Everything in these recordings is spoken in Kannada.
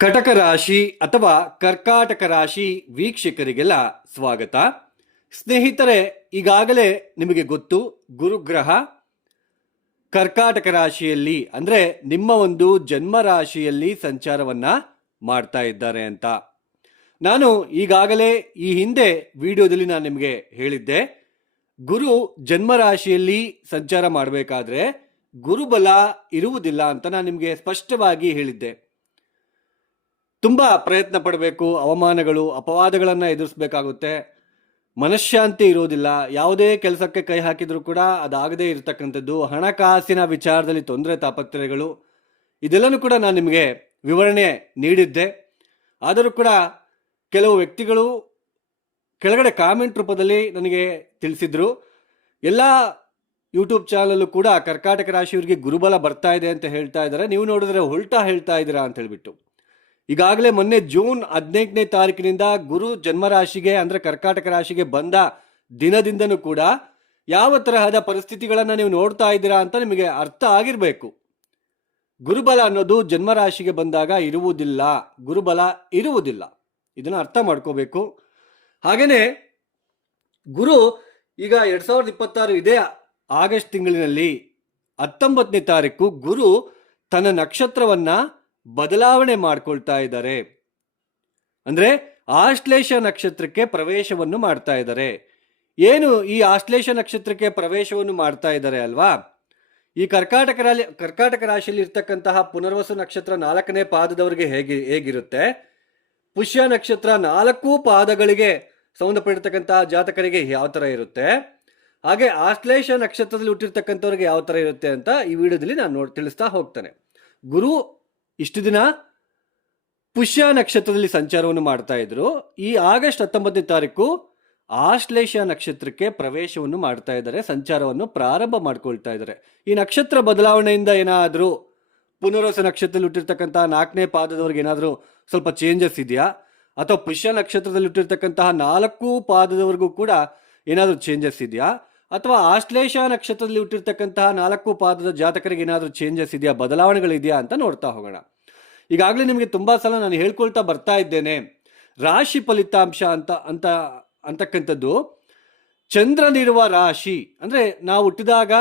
ಕಟಕ ರಾಶಿ ಅಥವಾ ಕರ್ಕಾಟಕ ರಾಶಿ ವೀಕ್ಷಕರಿಗೆಲ್ಲ ಸ್ವಾಗತ. ಸ್ನೇಹಿತರೆ, ಈಗಾಗಲೇ ನಿಮಗೆ ಗೊತ್ತು, ಗುರುಗ್ರಹ ಕರ್ಕಾಟಕ ರಾಶಿಯಲ್ಲಿ ಅಂದರೆ ನಿಮ್ಮ ಒಂದು ಜನ್ಮ ರಾಶಿಯಲ್ಲಿ ಸಂಚಾರವನ್ನ ಮಾಡ್ತಾ ಇದ್ದಾರೆ ಅಂತ. ನಾನು ಈಗಾಗಲೇ ಈ ಹಿಂದೆ ವಿಡಿಯೋದಲ್ಲಿ ನಾನು ನಿಮಗೆ ಹೇಳಿದ್ದೆ, ಗುರು ಜನ್ಮ ರಾಶಿಯಲ್ಲಿ ಸಂಚಾರ ಮಾಡಬೇಕಾದ್ರೆ ಗುರುಬಲ ಇರುವುದಿಲ್ಲ ಅಂತ ನಾನು ನಿಮಗೆ ಸ್ಪಷ್ಟವಾಗಿ ಹೇಳಿದ್ದೆ. ತುಂಬಾ ಪ್ರಯತ್ನ ಪಡಬೇಕು, ಅವಮಾನಗಳು ಅಪವಾದಗಳನ್ನು ಎದುರಿಸಬೇಕಾಗುತ್ತೆ, ಮನಃಶಾಂತಿ ಇರೋದಿಲ್ಲ, ಯಾವುದೇ ಕೆಲಸಕ್ಕೆ ಕೈ ಹಾಕಿದರೂ ಕೂಡ ಅದಾಗದೇ ಇರತಕ್ಕಂಥದ್ದು, ಹಣಕಾಸಿನ ವಿಚಾರದಲ್ಲಿ ತೊಂದರೆ ತಾಪತ್ರಯಗಳು, ಇದೆಲ್ಲನೂ ಕೂಡ ನಾನು ನಿಮಗೆ ವಿವರಣೆ ನೀಡಿದ್ದೆ. ಆದರೂ ಕೂಡ ಕೆಲವು ವ್ಯಕ್ತಿಗಳು ಕೆಳಗಡೆ ಕಾಮೆಂಟ್ ರೂಪದಲ್ಲಿ ನನಗೆ ತಿಳಿಸಿದ್ರು, ಎಲ್ಲ ಯೂಟ್ಯೂಬ್ ಚಾನಲ್ಲೂ ಕೂಡ ಕರ್ಕಾಟಕ ರಾಶಿಯವರಿಗೆ ಗುರುಬಲ ಬರ್ತಾ ಇದೆ ಅಂತ ಹೇಳ್ತಾ ಇದ್ದಾರೆ, ನೀವು ನೋಡಿದ್ರೆ ಉಲ್ಟಾ ಹೇಳ್ತಾ ಇದ್ದೀರಾ ಅಂತ ಹೇಳ್ಬಿಟ್ಟು. ಈಗಾಗಲೇ ಮೊನ್ನೆ ಜೂನ್ 15ನೇ ತಾರೀಕಿನಿಂದ ಗುರು ಜನ್ಮರಾಶಿಗೆ ಅಂದರೆ ಕರ್ಕಾಟಕ ರಾಶಿಗೆ ಬಂದ ದಿನದಿಂದನೂ ಕೂಡ ಯಾವ ತರಹದ ಪರಿಸ್ಥಿತಿಗಳನ್ನು ನೀವು ನೋಡ್ತಾ ಇದ್ದೀರಾ ಅಂತ ನಿಮಗೆ ಅರ್ಥ ಆಗಿರಬೇಕು. ಗುರುಬಲ ಅನ್ನೋದು ಜನ್ಮರಾಶಿಗೆ ಬಂದಾಗ ಇರುವುದಿಲ್ಲ, ಗುರುಬಲ ಇರುವುದಿಲ್ಲ, ಇದನ್ನು ಅರ್ಥ ಮಾಡ್ಕೋಬೇಕು. ಹಾಗೆಯೇ ಗುರು ಈಗ 2026 ಇದೇ ಆಗಸ್ಟ್ ತಿಂಗಳಿನಲ್ಲಿ 19ನೇ ತಾರೀಕು ಗುರು ತನ್ನ ನಕ್ಷತ್ರವನ್ನ ಬದಲಾವಣೆ ಮಾಡ್ಕೊಳ್ತಾ ಇದ್ದಾರೆ. ಅಂದ್ರೆ ಆಶ್ಲೇಷ ನಕ್ಷತ್ರಕ್ಕೆ ಪ್ರವೇಶವನ್ನು ಮಾಡ್ತಾ ಇದ್ದಾರೆ. ಏನು ಈ ಆಶ್ಲೇಷ ನಕ್ಷತ್ರಕ್ಕೆ ಪ್ರವೇಶವನ್ನು ಮಾಡ್ತಾ ಇದ್ದಾರೆ ಅಲ್ವಾ? ಈ ಕರ್ಕಾಟಕ ರಾಶಿಯಲ್ಲಿ ಇರ್ತಕ್ಕಂತಹ ಪುನರ್ವಸು ನಕ್ಷತ್ರ 4ನೇ ಪಾದದವರಿಗೆ ಹೇಗಿರುತ್ತೆ, ಪುಷ್ಯ ನಕ್ಷತ್ರ 4 ಪಾದಗಳಿಗೆ ಸಂಬಂಧಪಟ್ಟಿರ್ತಕ್ಕಂತಹ ಜಾತಕರಿಗೆ ಯಾವ ತರ ಇರುತ್ತೆ, ಹಾಗೆ ಆಶ್ಲೇಷ ನಕ್ಷತ್ರದಲ್ಲಿ ಹುಟ್ಟಿರ್ತಕ್ಕಂಥವ್ರಿಗೆ ಯಾವ ತರ ಇರುತ್ತೆ ಅಂತ ಈ ವಿಡಿಯೋದಲ್ಲಿ ನಾನು ತಿಳಿಸ್ತಾ ಹೋಗ್ತೇನೆ. ಗುರು ಇಷ್ಟು ದಿನ ಪುಷ್ಯ ನಕ್ಷತ್ರದಲ್ಲಿ ಸಂಚಾರವನ್ನು ಮಾಡ್ತಾ ಇದ್ರು. ಈ ಆಗಸ್ಟ್ 19ನೇ ತಾರೀಕು ಆಶ್ಲೇಷ ನಕ್ಷತ್ರಕ್ಕೆ ಪ್ರವೇಶವನ್ನು ಮಾಡ್ತಾ ಇದ್ದಾರೆ, ಸಂಚಾರವನ್ನು ಪ್ರಾರಂಭ ಮಾಡ್ಕೊಳ್ತಾ ಇದ್ದಾರೆ. ಈ ನಕ್ಷತ್ರ ಬದಲಾವಣೆಯಿಂದ ಏನಾದರೂ ಪುನರ್ವಸು ನಕ್ಷತ್ರದಲ್ಲಿ ಹುಟ್ಟಿರ್ತಕ್ಕಂತಹ 4ನೇ ಪಾದದವ್ರಿಗೆ ಏನಾದರೂ ಸ್ವಲ್ಪ ಚೇಂಜಸ್ ಇದೆಯಾ, ಅಥವಾ ಪುಷ್ಯ ನಕ್ಷತ್ರದಲ್ಲಿ ಹುಟ್ಟಿರ್ತಕ್ಕಂತಹ 4 ಪಾದದವರೆಗೂ ಕೂಡ ಏನಾದರೂ ಚೇಂಜಸ್ ಇದೆಯಾ, ಅಥವಾ ಆಶ್ಲೇಷ ನಕ್ಷತ್ರದಲ್ಲಿ ಹುಟ್ಟಿರ್ತಕ್ಕಂತಹ 4 ಪಾದದ ಜಾತಕರಿಗೆ ಏನಾದರೂ ಚೇಂಜಸ್ ಇದೆಯಾ, ಬದಲಾವಣೆಗಳಿದೆಯಾ ಅಂತ ನೋಡ್ತಾ ಹೋಗೋಣ. ಈಗಾಗಲೇ ನಿಮಗೆ ತುಂಬಾ ಸಲ ನಾನು ಹೇಳ್ಕೊಳ್ತಾ ಬರ್ತಾ ಇದ್ದೇನೆ, ರಾಶಿ ಫಲಿತಾಂಶ ಅಂತಕ್ಕಂಥದ್ದು ಚಂದ್ರನಿರುವ ರಾಶಿ ಅಂದ್ರೆ ನಾವು ಹುಟ್ಟಿದಾಗ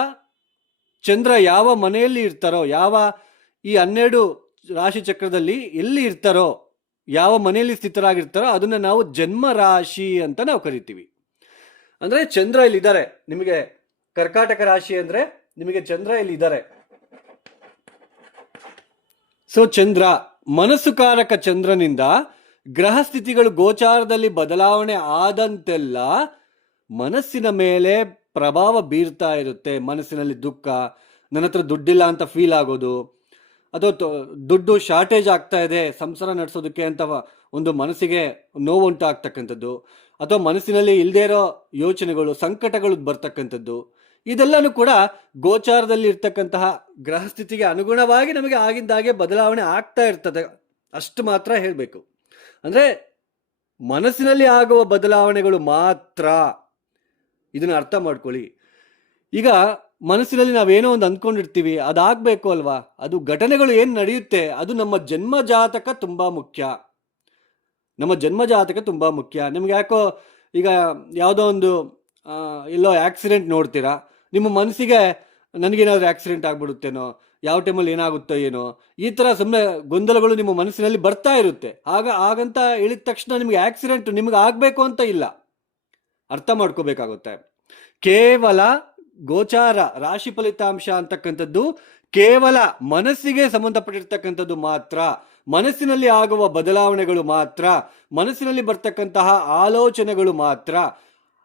ಚಂದ್ರ ಯಾವ ಮನೆಯಲ್ಲಿ ಇರ್ತಾರೋ, ಯಾವ ಈ 12 ರಾಶಿ ಚಕ್ರದಲ್ಲಿ ಎಲ್ಲಿ ಇರ್ತಾರೋ, ಯಾವ ಮನೆಯಲ್ಲಿ ಸ್ಥಿತರಾಗಿರ್ತಾರೋ ಅದನ್ನ ನಾವು ಜನ್ಮ ರಾಶಿ ಅಂತ ನಾವು ಕರಿತೀವಿ. ಅಂದ್ರೆ ಚಂದ್ರ ಇಲ್ಲಿ ಇದ್ದಾರೆ, ನಿಮಗೆ ಕರ್ಕಾಟಕ ರಾಶಿ ಅಂದ್ರೆ ನಿಮಗೆ ಚಂದ್ರ ಇಲ್ಲಿ ಇದ್ದಾರೆ. ಸೊ ಚಂದ್ರ ಮನಸ್ಸುಕಾರಕ ಚಂದ್ರನಿಂದ ಗ್ರಹ ಸ್ಥಿತಿಗಳು ಗೋಚಾರದಲ್ಲಿ ಬದಲಾವಣೆ ಆದಂತೆಲ್ಲ ಮನಸ್ಸಿನ ಮೇಲೆ ಪ್ರಭಾವ ಬೀರ್ತಾ ಇರುತ್ತೆ. ಮನಸ್ಸಿನಲ್ಲಿ ದುಃಖ, ನನ್ನ ಹತ್ರ ದುಡ್ಡಿಲ್ಲ ಅಂತ ಫೀಲ್ ಆಗೋದು, ಅಥವಾ ದುಡ್ಡು ಶಾರ್ಟೇಜ್ ಆಗ್ತಾ ಇದೆ ಸಂಸಾರ ನಡೆಸೋದಕ್ಕೆ ಅಂತ ಒಂದು ಮನಸ್ಸಿಗೆ ನೋವುಂಟಾಗ್ತಕ್ಕಂಥದ್ದು, ಅಥವಾ ಮನಸ್ಸಿನಲ್ಲಿ ಇಲ್ಲದೇ ಇರೋ ಯೋಚನೆಗಳು, ಸಂಕಟಗಳು ಬರ್ತಕ್ಕಂಥದ್ದು, ಇದೆಲ್ಲನೂ ಕೂಡ ಗೋಚಾರದಲ್ಲಿ ಇರ್ತಕ್ಕಂತಹ ಗ್ರಹ ಸ್ಥಿತಿಗೆ ಅನುಗುಣವಾಗಿ ನಮಗೆ ಆಗಿಂದಾಗೆ ಬದಲಾವಣೆ ಆಗ್ತಾ ಇರ್ತದೆ. ಅಷ್ಟು ಮಾತ್ರ ಹೇಳಬೇಕು. ಅಂದ್ರೆ ಮನಸ್ಸಿನಲ್ಲಿ ಆಗುವ ಬದಲಾವಣೆಗಳು ಮಾತ್ರ, ಇದನ್ನ ಅರ್ಥ ಮಾಡ್ಕೊಳ್ಳಿ. ಈಗ ಮನಸ್ಸಿನಲ್ಲಿ ನಾವೇನೋ ಒಂದು ಅಂದ್ಕೊಂಡಿರ್ತೀವಿ, ಅದಾಗಬೇಕು ಅಲ್ವಾ, ಅದು ಘಟನೆಗಳು ಏನು ನಡೆಯುತ್ತೆ ಅದು ನಮ್ಮ ಜನ್ಮ ಜಾತಕ ತುಂಬಾ ಮುಖ್ಯ. ನಮ್ಮ ಜನ್ಮ ಜಾತಕ ತುಂಬಾ ಮುಖ್ಯ. ನಿಮ್ಗೆ ಯಾಕೋ ಈಗ ಯಾವುದೋ ಒಂದು ಎಲ್ಲೋ ಆಕ್ಸಿಡೆಂಟ್ ನೋಡ್ತೀರಾ, ನಿಮ್ಮ ಮನಸ್ಸಿಗೆ ನನಗೇನಾದ್ರೂ ಆಕ್ಸಿಡೆಂಟ್ ಆಗ್ಬಿಡುತ್ತೇನೋ, ಯಾವ ಟೈಮಲ್ಲಿ ಏನಾಗುತ್ತೋ ಏನೋ, ಈ ಥರ ಸುಮ್ಮನೆ ಗೊಂದಲಗಳು ನಿಮ್ಮ ಮನಸ್ಸಿನಲ್ಲಿ ಬರ್ತಾ ಇರುತ್ತೆ. ಹಾಗಂತ ಹೇಳಿದ ತಕ್ಷಣ ನಿಮ್ಗೆ ಆಕ್ಸಿಡೆಂಟ್ ನಿಮ್ಗೆ ಆಗಬೇಕು ಅಂತ ಇಲ್ಲ, ಅರ್ಥ ಮಾಡ್ಕೋಬೇಕಾಗುತ್ತೆ. ಕೇವಲ ಗೋಚಾರ ರಾಶಿ ಫಲಿತಾಂಶ ಅಂತಕ್ಕಂಥದ್ದು ಕೇವಲ ಮನಸ್ಸಿಗೆ ಸಂಬಂಧಪಟ್ಟಿರ್ತಕ್ಕಂಥದ್ದು ಮಾತ್ರ, ಮನಸ್ಸಿನಲ್ಲಿ ಆಗುವ ಬದಲಾವಣೆಗಳು ಮಾತ್ರ, ಮನಸ್ಸಿನಲ್ಲಿ ಬರ್ತಕ್ಕಂತಹ ಆಲೋಚನೆಗಳು ಮಾತ್ರ.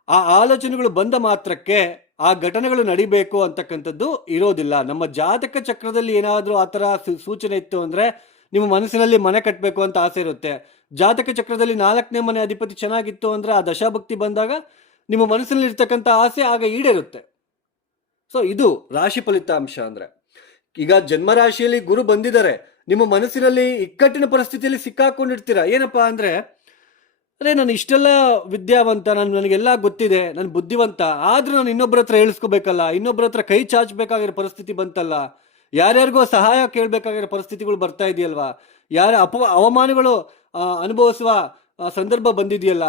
ಆ ಆಲೋಚನೆಗಳು ಬಂದ ಮಾತ್ರಕ್ಕೆ ಆ ಘಟನೆಗಳು ನಡಿಬೇಕು ಅಂತಕ್ಕಂಥದ್ದು ಇರೋದಿಲ್ಲ. ನಮ್ಮ ಜಾತಕ ಚಕ್ರದಲ್ಲಿ ಏನಾದರೂ ಆ ಥರ ಸೂಚನೆ ಇತ್ತು ಅಂದರೆ, ನಿಮ್ಮ ಮನಸ್ಸಿನಲ್ಲಿ ಮನೆ ಕಟ್ಟಬೇಕು ಅಂತ ಆಸೆ ಇರುತ್ತೆ, ಜಾತಕ ಚಕ್ರದಲ್ಲಿ 4ನೇ ಮನೆ ಅಧಿಪತಿ ಚೆನ್ನಾಗಿತ್ತು ಅಂದರೆ ಆ ದಶಾಭಕ್ತಿ ಬಂದಾಗ ನಿಮ್ಮ ಮನಸ್ಸಿನಲ್ಲಿ ಇರ್ತಕ್ಕಂಥ ಆಸೆ ಆಗ ಈಡೇರುತ್ತೆ. ಸೊ ಇದು ರಾಶಿ ಫಲಿತಾಂಶ ಅಂದ್ರೆ. ಈಗ ಜನ್ಮರಾಶಿಯಲ್ಲಿ ಗುರು ಬಂದಿದ್ದಾರೆ, ನಿಮ್ಮ ಮನಸ್ಸಿನಲ್ಲಿ ಇಕ್ಕಟ್ಟಿನ ಪರಿಸ್ಥಿತಿಯಲ್ಲಿ ಸಿಕ್ಕಾಕೊಂಡಿರ್ತೀರ. ಏನಪ್ಪಾ ಅಂದ್ರೆ, ನಾನು ಇಷ್ಟೆಲ್ಲ ವಿದ್ಯಾವಂತ, ನನಗೆಲ್ಲ ಗೊತ್ತಿದೆ, ನಾನು ಬುದ್ಧಿವಂತ, ಆದ್ರೂ ನಾನು ಇನ್ನೊಬ್ಬರ ಹತ್ರ ಹೇಳಿಸ್ಕೋಬೇಕಲ್ಲ, ಇನ್ನೊಬ್ಬರ ಹತ್ರ ಕೈ ಚಾಚಬೇಕಾಗಿರೋ ಪರಿಸ್ಥಿತಿ ಬಂತಲ್ಲ, ಯಾರ್ಯಾರಿಗೋ ಸಹಾಯ ಕೇಳಬೇಕಾಗಿರೋ ಪರಿಸ್ಥಿತಿಗಳು ಬರ್ತಾ ಇದೆಯಲ್ವಾ, ಯಾರ ಅವಮಾನಗಳು ಅನುಭವಿಸುವ ಸಂದರ್ಭ ಬಂದಿದೆಯಲ್ಲ,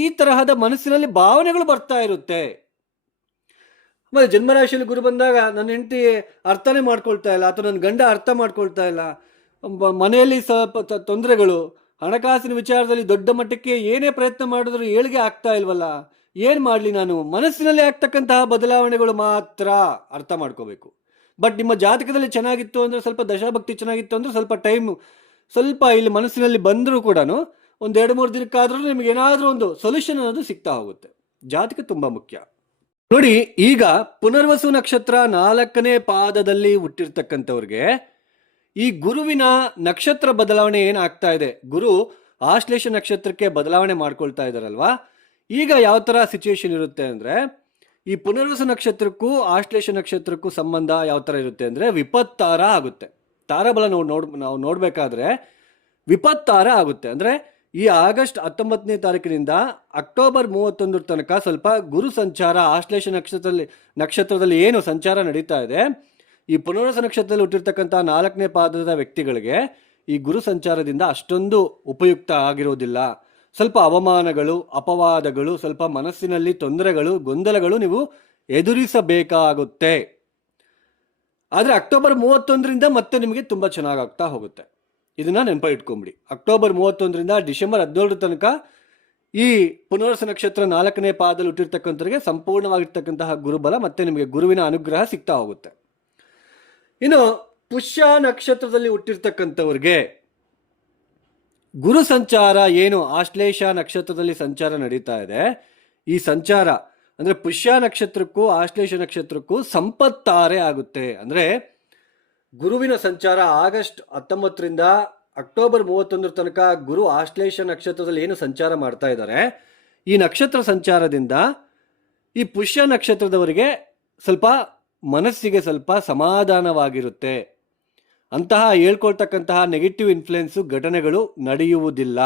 ಈ ತರಹದ ಮನಸ್ಸಿನಲ್ಲಿ ಭಾವನೆಗಳು ಬರ್ತಾ ಇರುತ್ತೆ. ಆಮೇಲೆ ಜನ್ಮರಾಶಿಯಲ್ಲಿ ಗುರು ಬಂದಾಗ ನನ್ನ ಹೆಂಡತಿ ಅರ್ಥನೇ ಮಾಡ್ಕೊಳ್ತಾ ಇಲ್ಲ, ಅಥವಾ ನನ್ನ ಗಂಡ ಅರ್ಥ ಮಾಡ್ಕೊಳ್ತಾ ಇಲ್ಲ, ಮನೆಯಲ್ಲಿ ಸ್ವಲ್ಪ ತೊಂದರೆಗಳು, ಹಣಕಾಸಿನ ವಿಚಾರದಲ್ಲಿ ದೊಡ್ಡ ಮಟ್ಟಕ್ಕೆ ಏನೇ ಪ್ರಯತ್ನ ಮಾಡಿದ್ರು ಏಳಿಗೆ ಆಗ್ತಾ ಇಲ್ವಲ್ಲ, ಏನು ಮಾಡಲಿ ನಾನು, ಮನಸ್ಸಿನಲ್ಲಿ ಆಗ್ತಕ್ಕಂತಹ ಬದಲಾವಣೆಗಳು ಮಾತ್ರ ಅರ್ಥ ಮಾಡ್ಕೋಬೇಕು. ಬಟ್ ನಿಮ್ಮ ಜಾತಕದಲ್ಲಿ ಚೆನ್ನಾಗಿತ್ತು ಅಂದರೆ, ಸ್ವಲ್ಪ ದಶಾಭಕ್ತಿ ಚೆನ್ನಾಗಿತ್ತು ಅಂದರೆ ಸ್ವಲ್ಪ ಟೈಮ್, ಸ್ವಲ್ಪ ಇಲ್ಲಿ ಮನಸ್ಸಿನಲ್ಲಿ ಬಂದರೂ ಕೂಡ ಒಂದು 2-3 ದಿನಕ್ಕಾದ್ರೂ ನಿಮಗೆ ಏನಾದರೂ ಒಂದು ಸೊಲ್ಯೂಷನ್ ಅನ್ನೋದು ಸಿಗ್ತಾ ಹೋಗುತ್ತೆ. ಜಾತಕ ತುಂಬ ಮುಖ್ಯ. ನೋಡಿ, ಈಗ ಪುನರ್ವಸು ನಕ್ಷತ್ರ 4ನೇ ಪಾದದಲ್ಲಿ ಹುಟ್ಟಿರ್ತಕ್ಕಂಥವ್ರಿಗೆ ಈ ಗುರುವಿನ ನಕ್ಷತ್ರ ಬದಲಾವಣೆ ಏನಾಗ್ತಾ ಇದೆ, ಗುರು ಆಶ್ಲೇಷ ನಕ್ಷತ್ರಕ್ಕೆ ಬದಲಾವಣೆ ಮಾಡ್ಕೊಳ್ತಾ ಇದ್ದಾರಲ್ವಾ, ಈಗ ಯಾವ ಥರ ಸಿಚುವೇಶನ್ ಇರುತ್ತೆ ಅಂದರೆ, ಈ ಪುನರ್ವಸು ನಕ್ಷತ್ರಕ್ಕೂ ಆಶ್ಲೇಷ ನಕ್ಷತ್ರಕ್ಕೂ ಸಂಬಂಧ ಯಾವ ಥರ ಇರುತ್ತೆ ಅಂದರೆ, ವಿಪತ್ತಾರ ಆಗುತ್ತೆ. ತಾರಾಬಲ ನಾವು ನೋಡಬೇಕಾದ್ರೆ ವಿಪತ್ತಾರ ಆಗುತ್ತೆ. ಅಂದರೆ ಈ ಆಗಸ್ಟ್ 19ನೇ ತಾರೀಕಿನಿಂದ ಅಕ್ಟೋಬರ್ 31 ತನಕ ಸ್ವಲ್ಪ ಗುರು ಸಂಚಾರ ಆಶ್ಲೇಷ ನಕ್ಷತ್ರದಲ್ಲಿ ಏನು ಸಂಚಾರ ನಡೀತಾ ಇದೆ, ಈ ಪುನರ್ವಸು ನಕ್ಷತ್ರದಲ್ಲಿ ಹುಟ್ಟಿರ್ತಕ್ಕಂಥ 4ನೇ ಪಾದದ ವ್ಯಕ್ತಿಗಳಿಗೆ ಈ ಗುರು ಸಂಚಾರದಿಂದ ಅಷ್ಟೊಂದು ಉಪಯುಕ್ತ ಆಗಿರೋದಿಲ್ಲ. ಸ್ವಲ್ಪ ಅವಮಾನಗಳು, ಅಪವಾದಗಳು, ಸ್ವಲ್ಪ ಮನಸ್ಸಿನಲ್ಲಿ ತೊಂದರೆಗಳು, ಗೊಂದಲಗಳು ನೀವು ಎದುರಿಸಬೇಕಾಗುತ್ತೆ. ಆದರೆ ಅಕ್ಟೋಬರ್ 31ರಿಂದ ಮತ್ತೆ ನಿಮಗೆ ತುಂಬ ಚೆನ್ನಾಗಾಗ್ತಾ ಹೋಗುತ್ತೆ. ಇದನ್ನ ನೆನಪಿಟ್ಕೊಂಬಿಡಿ. ಅಕ್ಟೋಬರ್ 31ರಿಂದ ಡಿಸೆಂಬರ್ 17 ತನಕ ಈ ಪುನರ್ವಸು ನಕ್ಷತ್ರ 4ನೇ ಪಾದದಲ್ಲಿ ಹುಟ್ಟಿರ್ತಕ್ಕಂಥವ್ರಿಗೆ ಸಂಪೂರ್ಣವಾಗಿರ್ತಕ್ಕಂತಹ ಗುರುಬಲ ಮತ್ತೆ ನಿಮಗೆ ಗುರುವಿನ ಅನುಗ್ರಹ ಸಿಗ್ತಾ ಹೋಗುತ್ತೆ. ಇನ್ನು ಪುಷ್ಯ ನಕ್ಷತ್ರದಲ್ಲಿ ಹುಟ್ಟಿರ್ತಕ್ಕಂಥವ್ರಿಗೆ ಗುರು ಸಂಚಾರ ಏನು ಆಶ್ಲೇಷ ನಕ್ಷತ್ರದಲ್ಲಿ ಸಂಚಾರ ನಡೀತಾ ಇದೆ, ಈ ಸಂಚಾರ ಅಂದರೆ ಪುಷ್ಯ ನಕ್ಷತ್ರಕ್ಕೂ ಆಶ್ಲೇಷ ನಕ್ಷತ್ರಕ್ಕೂ ಸಂಪತ್ತಾರೆ ಆಗುತ್ತೆ. ಅಂದರೆ ಗುರುವಿನ ಸಂಚಾರ ಆಗಸ್ಟ್ 19ರಿಂದ ಅಕ್ಟೋಬರ್ 31 ತನಕ ಗುರು ಆಶ್ಲೇಷ ನಕ್ಷತ್ರದಲ್ಲಿ ಏನು ಸಂಚಾರ ಮಾಡ್ತಾ ಇದ್ದಾರೆ, ಈ ನಕ್ಷತ್ರ ಸಂಚಾರದಿಂದ ಈ ಪುಷ್ಯ ನಕ್ಷತ್ರದವರಿಗೆ ಸ್ವಲ್ಪ ಮನಸ್ಸಿಗೆ ಸ್ವಲ್ಪ ಸಮಾಧಾನವಾಗಿರುತ್ತೆ. ಅಂತಹ ಹೇಳ್ಕೊಳ್ತಕ್ಕಂತಹ ನೆಗೆಟಿವ್ ಇನ್ಫ್ಲುಯೆನ್ಸು ಘಟನೆಗಳು ನಡೆಯುವುದಿಲ್ಲ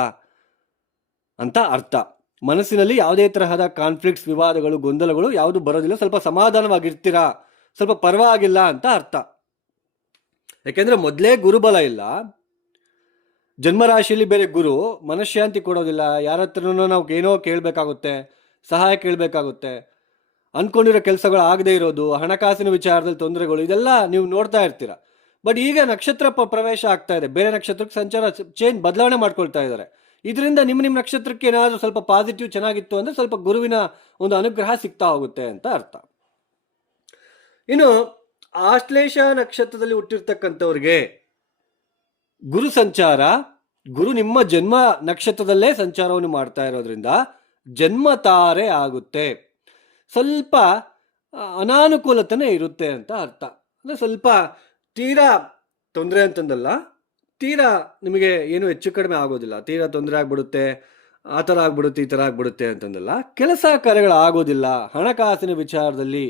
ಅಂತ ಅರ್ಥ. ಮನಸ್ಸಿನಲ್ಲಿ ಯಾವುದೇ ತರಹದ ಕಾನ್ಫ್ಲಿಕ್ಟ್ಸ್, ವಿವಾದಗಳು, ಗೊಂದಲಗಳು ಯಾವುದು ಬರೋದಿಲ್ಲ, ಸ್ವಲ್ಪ ಸಮಾಧಾನವಾಗಿರ್ತೀರಾ, ಸ್ವಲ್ಪ ಪರವಾಗಿಲ್ಲ ಅಂತ ಅರ್ಥ. ಯಾಕೆಂದರೆ ಮೊದಲೇ ಗುರುಬಲ ಇಲ್ಲ, ಜನ್ಮರಾಶಿಯಲ್ಲಿ ಬೇರೆ ಗುರು ಮನಃಶಾಂತಿ ಕೊಡೋದಿಲ್ಲ, ಯಾರ ಹತ್ರನೂ ನಾವು ಏನೋ ಕೇಳಬೇಕಾಗುತ್ತೆ, ಸಹಾಯ ಕೇಳಬೇಕಾಗುತ್ತೆ, ಅಂದ್ಕೊಂಡಿರೋ ಕೆಲಸಗಳು ಆಗದೆ ಇರೋದು, ಹಣಕಾಸಿನ ವಿಚಾರದಲ್ಲಿ ತೊಂದರೆಗಳು, ಇದೆಲ್ಲ ನೀವು ನೋಡ್ತಾ ಇರ್ತೀರ. ಬಟ್ ಈಗ ನಕ್ಷತ್ರ ಪ್ರವೇಶ ಆಗ್ತಾ ಇದೆ, ಬೇರೆ ನಕ್ಷತ್ರಕ್ಕೆ ಸಂಚಾರ ಬದಲಾವಣೆ ಮಾಡ್ಕೊಳ್ತಾ ಇದ್ದಾರೆ. ಇದರಿಂದ ನಿಮ್ಮ ನಕ್ಷತ್ರಕ್ಕೆ ಏನಾದರೂ ಸ್ವಲ್ಪ ಪಾಸಿಟಿವ್ ಚೆನ್ನಾಗಿತ್ತು ಅಂದರೆ ಸ್ವಲ್ಪ ಗುರುವಿನ ಒಂದು ಅನುಗ್ರಹ ಸಿಗ್ತಾ ಹೋಗುತ್ತೆ ಅಂತ ಅರ್ಥ. ಇನ್ನು ಆಶ್ಲೇಷ ನಕ್ಷತ್ರದಲ್ಲಿ ಹುಟ್ಟಿರ್ತಕ್ಕಂಥವ್ರಿಗೆ ಗುರು ಸಂಚಾರ, ಗುರು ನಿಮ್ಮ ಜನ್ಮ ನಕ್ಷತ್ರದಲ್ಲೇ ಸಂಚಾರವನ್ನು ಮಾಡ್ತಾ ಇರೋದ್ರಿಂದ ಜನ್ಮ ತಾರೆ ಆಗುತ್ತೆ. ಸ್ವಲ್ಪ ಅನಾನುಕೂಲತೆನೇ ಇರುತ್ತೆ ಅಂತ ಅರ್ಥ. ಅಂದರೆ ಸ್ವಲ್ಪ ತೀರಾ ತೊಂದರೆ ಅಂತಂದಲ್ಲ, ತೀರಾ ನಿಮಗೆ ಏನು ಹೆಚ್ಚು ಕಡಿಮೆ ಆಗೋದಿಲ್ಲ, ತೀರಾ ತೊಂದರೆ ಆಗ್ಬಿಡುತ್ತೆ, ಆ ಥರ ಆಗ್ಬಿಡುತ್ತೆ, ಈ ಥರ ಆಗ್ಬಿಡುತ್ತೆ ಅಂತಂದಲ್ಲ, ಕೆಲಸ ಕಾರ್ಯಗಳು ಆಗೋದಿಲ್ಲ, ಹಣಕಾಸಿನ ವಿಚಾರದಲ್ಲಿ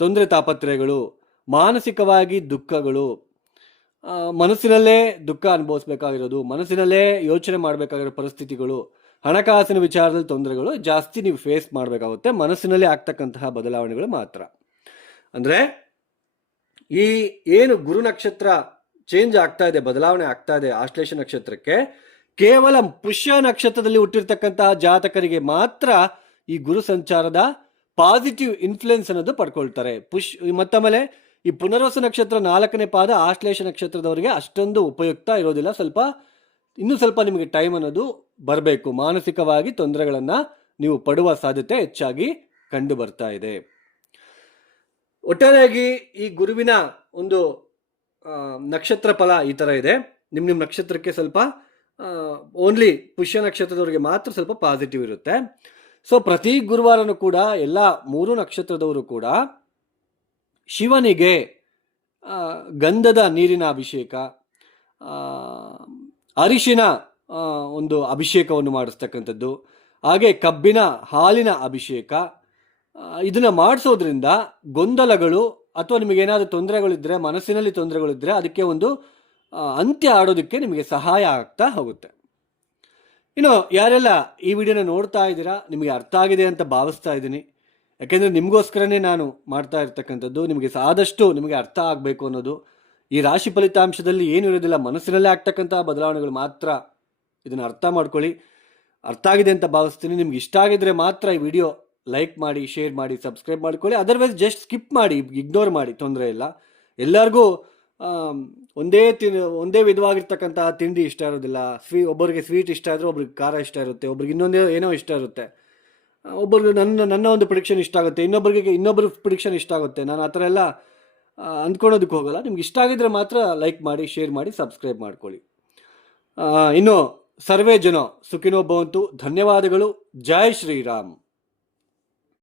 ತೊಂದರೆ ತಾಪತ್ರಯಗಳು, ಮಾನಸಿಕವಾಗಿ ದುಃಖಗಳು, ಮನಸ್ಸಿನಲ್ಲೇ ದುಃಖ ಅನುಭವಿಸ್ಬೇಕಾಗಿರೋದು, ಮನಸ್ಸಿನಲ್ಲೇ ಯೋಚನೆ ಮಾಡಬೇಕಾಗಿರೋ ಪರಿಸ್ಥಿತಿಗಳು, ಹಣಕಾಸಿನ ವಿಚಾರದಲ್ಲಿ ತೊಂದರೆಗಳು ಜಾಸ್ತಿ ನೀವು ಫೇಸ್ ಮಾಡಬೇಕಾಗುತ್ತೆ. ಮನಸ್ಸಿನಲ್ಲಿ ಆಗ್ತಕ್ಕಂತಹ ಬದಲಾವಣೆಗಳು ಮಾತ್ರ. ಅಂದರೆ ಈ ಏನು ಗುರು ನಕ್ಷತ್ರ ಚೇಂಜ್ ಆಗ್ತಾ ಇದೆ, ಬದಲಾವಣೆ ಆಗ್ತಾ ಇದೆ ಆಶ್ಲೇಷ ನಕ್ಷತ್ರಕ್ಕೆ, ಕೇವಲ ಪುಷ್ಯ ನಕ್ಷತ್ರದಲ್ಲಿ ಹುಟ್ಟಿರ್ತಕ್ಕಂತಹ ಜಾತಕರಿಗೆ ಮಾತ್ರ ಈ ಗುರು ಸಂಚಾರದ ಪಾಸಿಟಿವ್ ಇನ್ಫ್ಲುಯೆನ್ಸ್ ಅನ್ನೋದು ಪಡ್ಕೊಳ್ತಾರೆ. ಮತ್ತಮೇಲೆ ಈ ಪುನರ್ವಸು ನಕ್ಷತ್ರ 4ನೇ ಪಾದ ಆಶ್ಲೇಷ ನಕ್ಷತ್ರದವರಿಗೆ ಅಷ್ಟೊಂದು ಉಪಯುಕ್ತ ಇರೋದಿಲ್ಲ. ಇನ್ನೂ ಸ್ವಲ್ಪ ನಿಮಗೆ ಟೈಮ್ ಅನ್ನೋದು ಬರಬೇಕು. ಮಾನಸಿಕವಾಗಿ ತೊಂದರೆಗಳನ್ನು ನೀವು ಪಡುವ ಸಾಧ್ಯತೆ ಹೆಚ್ಚಾಗಿ ಕಂಡು ಬರ್ತಾ ಇದೆ. ಒಟ್ಟಾರೆಯಾಗಿ ಈ ಗುರುವಿನ ಒಂದು ನಕ್ಷತ್ರ ಫಲ ಈ ಥರ ಇದೆ. ನಿಮ್ಮ ನಕ್ಷತ್ರಕ್ಕೆ ಸ್ವಲ್ಪ ಓನ್ಲಿ ಪುಷ್ಯ ನಕ್ಷತ್ರದವರಿಗೆ ಮಾತ್ರ ಸ್ವಲ್ಪ ಪಾಸಿಟಿವ್ ಇರುತ್ತೆ. ಸೊ ಪ್ರತಿ ಗುರುವಾರನೂ ಕೂಡ ಎಲ್ಲ 3 ನಕ್ಷತ್ರದವರು ಕೂಡ ಶಿವನಿಗೆ ಗಂಧದ ನೀರಿನ ಅಭಿಷೇಕ, ಅರಿಶಿನ ಒಂದು ಅಭಿಷೇಕವನ್ನು ಮಾಡಿಸ್ತಕ್ಕಂಥದ್ದು, ಹಾಗೆ ಕಬ್ಬಿನ ಹಾಲಿನ ಅಭಿಷೇಕ, ಇದನ್ನು ಮಾಡಿಸೋದ್ರಿಂದ ಗೊಂದಲಗಳು ಅಥವಾ ನಿಮಗೇನಾದರೂ ತೊಂದರೆಗಳಿದ್ದರೆ, ಮನಸ್ಸಿನಲ್ಲಿ ತೊಂದರೆಗಳಿದ್ದರೆ ಅದಕ್ಕೆ ಒಂದು ಅಂತ್ಯ ಆಡೋದಕ್ಕೆ ನಿಮಗೆ ಸಹಾಯ ಆಗ್ತಾ ಹೋಗುತ್ತೆ. ಇನ್ನು ಯಾರೆಲ್ಲ ಈ ವಿಡಿಯೋನ ನೋಡ್ತಾ ಇದ್ದೀರಾ, ನಿಮಗೆ ಅರ್ಥ ಆಗಿದೆ ಅಂತ ಭಾವಿಸ್ತಾ ಇದ್ದೀನಿ. ಯಾಕೆಂದರೆ ನಿಮಗೋಸ್ಕರನೇ ನಾನು ಮಾಡ್ತಾ ಇರ್ತಕ್ಕಂಥದ್ದು, ನಿಮಗೆ ಆದಷ್ಟು ನಿಮಗೆ ಅರ್ಥ ಆಗಬೇಕು ಅನ್ನೋದು. ಈ ರಾಶಿ ಫಲಿತಾಂಶದಲ್ಲಿ ಏನು ಇರೋದಿಲ್ಲ, ಮನಸ್ಸಿನಲ್ಲೇ ಆಗ್ತಕ್ಕಂಥ ಬದಲಾವಣೆಗಳು ಮಾತ್ರ. ಇದನ್ನು ಅರ್ಥ ಮಾಡ್ಕೊಳ್ಳಿ. ಅರ್ಥ ಆಗಿದೆ ಅಂತ ಭಾವಿಸ್ತೀನಿ. ನಿಮ್ಗೆ ಇಷ್ಟ ಆಗಿದ್ರೆ ಮಾತ್ರ ಈ ವಿಡಿಯೋ ಲೈಕ್ ಮಾಡಿ, ಶೇರ್ ಮಾಡಿ, ಸಬ್ಸ್ಕ್ರೈಬ್ ಮಾಡ್ಕೊಳ್ಳಿ. ಅದರ್ವೈಸ್ ಜಸ್ಟ್ ಸ್ಕಿಪ್ ಮಾಡಿ, ಇಗ್ನೋರ್ ಮಾಡಿ, ತೊಂದರೆ ಇಲ್ಲ. ಎಲ್ಲರಿಗೂ ಒಂದೇ ವಿಧವಾಗಿರ್ತಕ್ಕಂತಹ ತಿಂಡಿ ಇಷ್ಟ ಇರೋದಿಲ್ಲ. ಒಬ್ಬರಿಗೆ ಸ್ವೀಟ್ ಇಷ್ಟ ಇದ್ರೆ ಒಬ್ರಿಗೆ ಖಾರ ಇಷ್ಟ ಇರುತ್ತೆ, ಒಬ್ರಿಗೆ ಇನ್ನೊಂದೇ ಏನೋ ಇಷ್ಟ ಇರುತ್ತೆ. ಒಬ್ಬರಿಗೆ ನನ್ನ ಒಂದು ಪ್ರಿಡಿಕ್ಷನ್ ಇಷ್ಟ ಆಗುತ್ತೆ, ಇನ್ನೊಬ್ಬರ ಪ್ರಿಡಿಕ್ಷನ್ ಇಷ್ಟ ಆಗುತ್ತೆ. ನಾನು ಆ ಥರ ಎಲ್ಲ ಅಂದ್ಕೊಳೋದಕ್ಕೆ ಹೋಗಲ್ಲ. ನಿಮ್ಗೆ ಇಷ್ಟ ಆಗಿದ್ರೆ ಮಾತ್ರ ಲೈಕ್ ಮಾಡಿ, ಶೇರ್ ಮಾಡಿ, ಸಬ್ಸ್ಕ್ರೈಬ್ ಮಾಡ್ಕೊಳ್ಳಿ. ಇನ್ನು ಸರ್ವೇ ಜನ ಸುಖಿನೋ ಭವಂತು. ಧನ್ಯವಾದಗಳು. ಜೈ ಶ್ರೀರಾಮ್.